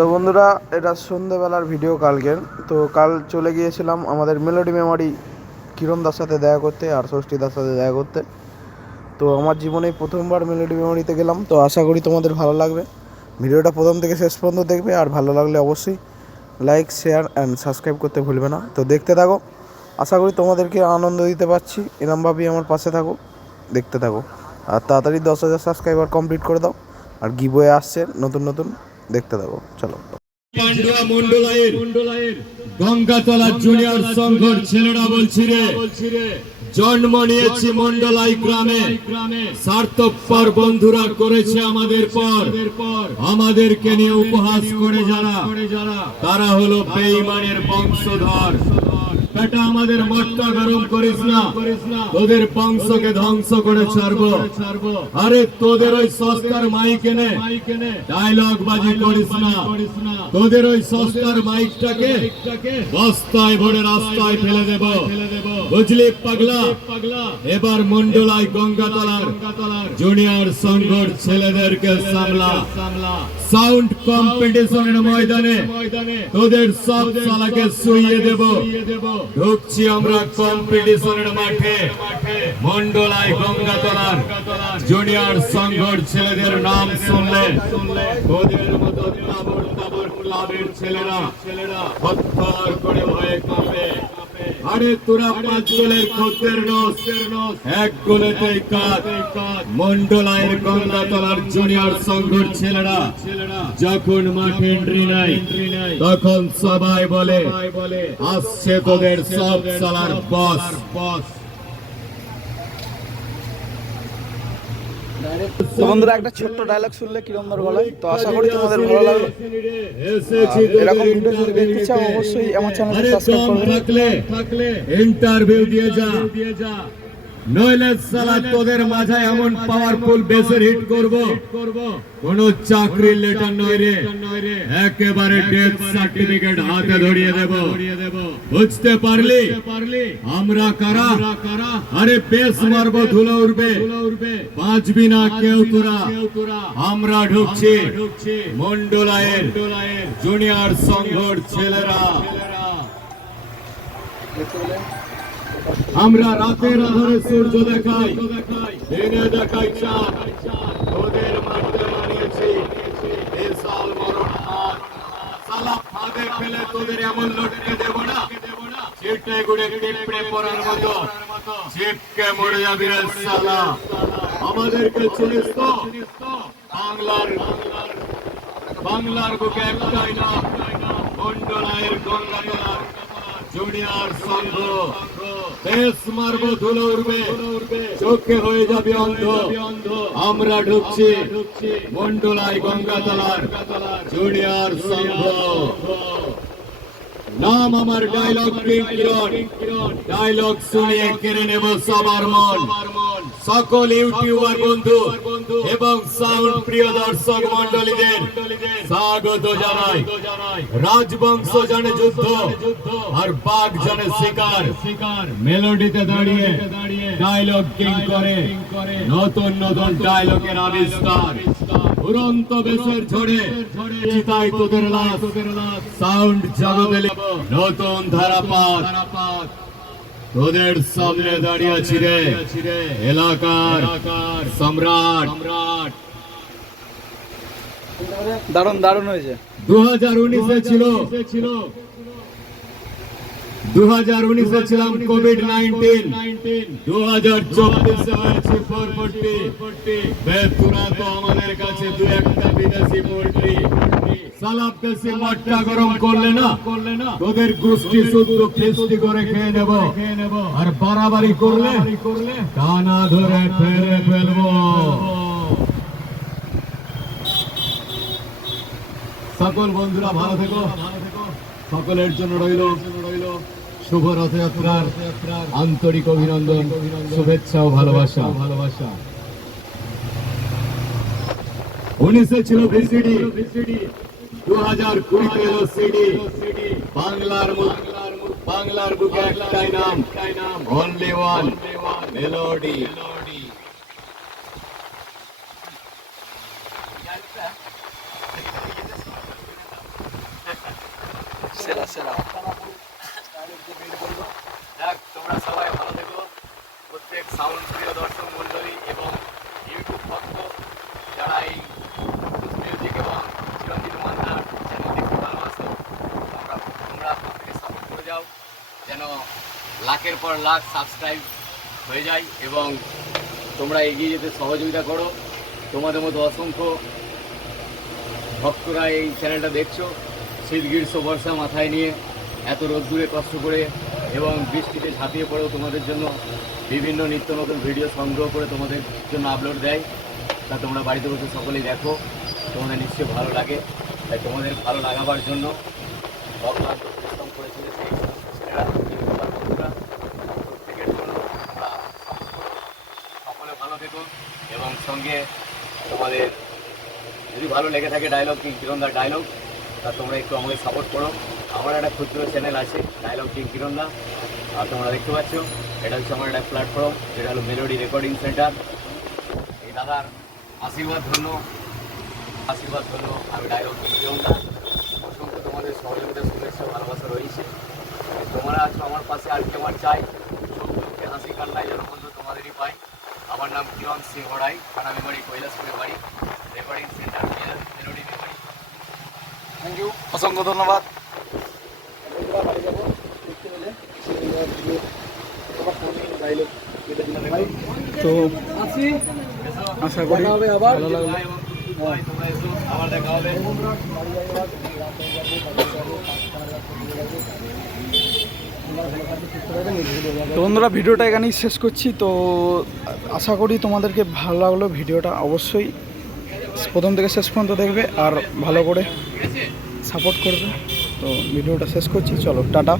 তো বন্ধুরা, এটা সন্ধেবেলার ভিডিও কালকের। তো কাল চলে গিয়েছিলাম আমাদের মেলোডি মেমোরি কিরণদার সাথে দেখা করতে আর ষষ্ঠীদার সাথে দেখা করতে। তো আমার জীবনে প্রথমবার মেলোডি মেমোরিতে গেলাম। তো আশা করি তোমাদের ভালো লাগবে। ভিডিওটা প্রথম থেকে শেষ পর্যন্ত দেখবে, আর ভালো লাগলে অবশ্যই লাইক, শেয়ার অ্যান্ড সাবস্ক্রাইব করতে ভুলবে না। তো দেখতে থাকো, আশা করি তোমাদেরকে আনন্দ দিতে পারছি। এরমভাবেই আমার পাশে থাকো, দেখতে থাকো, আর তাড়াতাড়ি 10,000 সাবস্ক্রাইবার কমপ্লিট করে দাও। আর গিভওয়ে আসছে নতুন নতুন, দেখতে থাকো। চলো। পান্ডুয়া মন্ডলায়ের গঙ্গাতলা জুনিয়র সংঘর ছেলেরা বলছি রে, জন্ম নিয়েছি মন্ডলাই গ্রামে। স্বার্থপর বন্ধুরা করেছে আমাদের পর, আমাদেরকে নিয়ে উপহাস করে যারা, তারা হলো বেঈমানের বংশধর। বেটা আমাদের মটকা গরম করিস না, তোদের বংশকে ধ্বংস করে ছাড়বো। আরে তোদের ওই সস্তার মাইক এনে ডায়লগ বাজি করিস না, তোদের ওই সস্তার মাইকটাকে বস্তায় ভরে রাস্তায় ফেলে দেব, বুঝলি পাগলা? এবার মন্ডলাই গঙ্গাতলার জুনিয়র সংঘর ছেলেদেরকে সামলা। সাউন্ড কম্পিটিশনের ময়দানে তোদের সব শালাকে শুইয়ে দেব। ঢুকছি আমরা কম্পিটিশনের মাঠে। মন্ডলাই গঙ্গাতলার জুনিয়র সংঘর ছেলেদের নাম শুনলে তোদের মতো তাবর তাবর ক্লাবের ছেলেরা হত্যার করে ভয়ে কাঁপে। আরে তোরা 5 গোলের খদ্দের নস, 1 গোলেতেই কাজ। মন্ডলাইয়ের গঙ্গাতলার জুনিয়র সংঘর ছেলেরা যখন মাঠে এন্ট্রি নেয়, তখন সবাই বলে আসছে তোদের সব সালার বস। তো বন্ধুরা, একটা ছোট্ট ডায়লগ শুনলে কিরণদার গলায়। তো আশা করি তোমাদের ভালো লাগবে। এরকম ভিডিও যদি দেখতে চাও অবশ্যই আমার চ্যানেলকে সাবস্ক্রাইব করবে। থাকলে ইন্টারভিউ দিয়ে যা, নইলে সালা তোদের মাঝে এমন পাওয়ারফুল বেসের হিট করব, কোন চাকরির লেটার নয় রে, একেবারে ডেথ সার্টিফিকেট হাতে ধরিয়ে দেব। বুঝতে পারলি আমরা কারা? আরে বেশ মারবো, ধুলো উড়বে, বাঁচবি না কেউ তোরা। আমরা ঢুকছি মন্ডলায়ের জুনিয়র সংঘর ছেলেরা। আমরা রাতের আধারে সূর্য দেখাই, দিনে দেখাই চাঁদ। তোদের মারতে মানিয়েছি বিশাল মরণ হাত। সালা ফাঁদে ফেলে তোদের এমন লটকে দেব না, চিটে গুড়ে টিপড়ে পড়ার মতো চিপকে মরে যাবি রে সালা। আমাদেরকে চিনিস তো? বাংলার বুকে একটাই নাম, মন্ডলায়ের গঙ্গাতলার জুনিয়র সংঘ। বেশ মারবো, ধুলো উড়বে, চোখে হয়ে যাবে অন্ধ। আমরা ঢুকছি মন্ডলাই গঙ্গাতলার জুনিয়র সংঘ। নাম আমার ডায়লগ কিরণ। ডায়লগ শুনিয়ে কেড়ে নেব সবার মন। সকল ইউটিউবার বন্ধু এবং সাউন্ড প্রিয় দর্শক মন্ডলীদের স্বাগত জানাই। রাজবংশ জানে যুদ্ধ আর বাঘ জানে শিকার। মেলোডিতে দাঁড়িয়ে ডায়লগ কিং করে নতুন নতুন ডায়লগের আবিষ্কার। উড়ন্ত বেশের ঝড়ে চিতাই তোদের লাশ, সাউন্ড জগতে নতুন ধারাপাত। তোদের সামনে দাঁড়িয়ে আছি রে এলাকার সম্রাট। দারুণ দারুণ হয়েছে। 2019-এ ছিল 2019-এ ছিলাম কোভিড-19, 2024-এ হয়েছে 440। তোরা তো আমাদের কাছে 2-1টা বিদেশি পোল্ট্রি। সালা বেশি মটকা গরম করলে না, তোদের গোষ্ঠী শুদ্ধ খিস্তি করে খেয়ে নেব। আর বাড়াবাড়ি করলে কানা ধরে ফেলে ফেলবো। সকল বন্ধুরা ভালো থেকো। সকলের জন্য রইল শুভ রথযাত্রার আন্তরিক অভিনন্দন, শুভেচ্ছা ও ভালোবাসা। 19-এ ছিল ভিসিডি, 2020-তে এলো সিডি। বাংলার বুকে একটাই নাম, অনলি ওয়ান, মেলোডি। সেরা সেরা। যাক, তোমরা সবাই ভালো থেকো। প্রত্যেক সাউন্ড প্রিয় দর্শক মণ্ডলী এবং ইউটিউব ভক্ত যারা এই মিউজিক এবং চিরঞ্জিত মান্নার চ্যানেল দেখতে ভালোবাসো, তোমরা আমাকে সাপোর্ট করে যাও যেন লাখের পর লাখ সাবস্ক্রাইব হয়ে যায় এবং তোমরা এগিয়ে যেতে সহযোগিতা করো। তোমাদের মতো অসংখ্য ভক্তরা এই চ্যানেলটা দেখছো, শীত গ্রীষ্ম বর্ষা মাথায় নিয়ে এত রোদ্দুরে কষ্ট করে এবং বৃষ্টিতে ঝাঁপিয়ে পড়েও তোমাদের জন্য বিভিন্ন নিত্য নতুন ভিডিও সংগ্রহ করে তোমাদের জন্য আপলোড দেয়। তা তোমরা বাড়িতে বসে সকলেই দেখো, তোমাদের নিশ্চয়ই ভালো লাগে। তাই তোমাদের ভালো লাগাবার জন্য অক্লান্ত পরিশ্রম করেছিল সেই ছেলেরা, বন্ধুরা, প্রত্যেকের জন্য তোমরা সকলে ভালো থেকো এবং সঙ্গে তোমাদের যদি ভালো লেগে থাকে ডায়লগ কিং কিরণদার ডায়লগ, তা তোমরা একটু আমাকে সাপোর্ট করো। আমার একটা ক্ষুদ্র চ্যানেল আছে ডায়লগ কিং কিরণদা, আর তোমরা দেখতে পাচ্ছ এটা হচ্ছে আমার একটা প্ল্যাটফর্ম, যেটা হলো মেলোডি রেকর্ডিং সেন্টার। এই দাদার আশীর্বাদ ধন্য আমি ডায়লগ কিং কিরণদা। অসংখ্য তোমাদের সহযোগিতা শুভেচ্ছা ভালোবাসা রয়েছে। তোমরা আছো আমার পাশে, আর কি আমার চাই, সত্যকে হাসি কান্নায় যেন বন্ধু তোমাদেরই পাই। আমার নাম কিরণ সিং হড়াই, থানা মেমারি, কৈলাসপুরের বাড়ি, recording centre melody Memari. Thank you, অসংখ্য ধন্যবাদ। তো আশা করি ভালো লাগলো। তোমরা এসো, আবার দেখা হবে। তো বন্ধুরা, ভিডিওটা এখানেই শেষ করছি। তো আশা করি তোমাদেরকে ভালো লাগলো ভিডিওটা। অবশ্যই প্রথম থেকে শেষ পর্যন্ত দেখবে আর ভালো করে সাপোর্ট করবে। তো ভিডিওটা শেষ করছি, চলো টাটা।